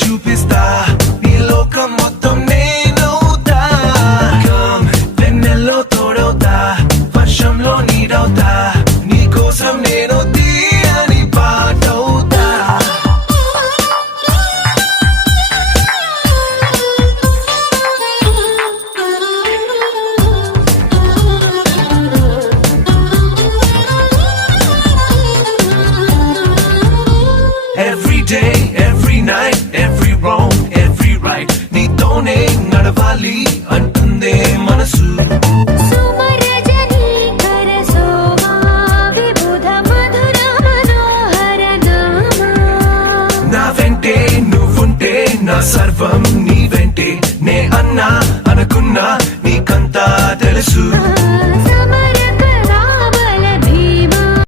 చూపిస్తా ఈ లోకం మొత్తం నేనవుతా వెన్నెల్లో తోడవుతా వర్షంలో నీడవుతా నీకోసం నేను తీయని పాటవుతా Every day, every night, every wrong, every right నీతోనే నడవాలి అంటుందే మనసు నా వెంటే నువ్వుంటే నా సర్వం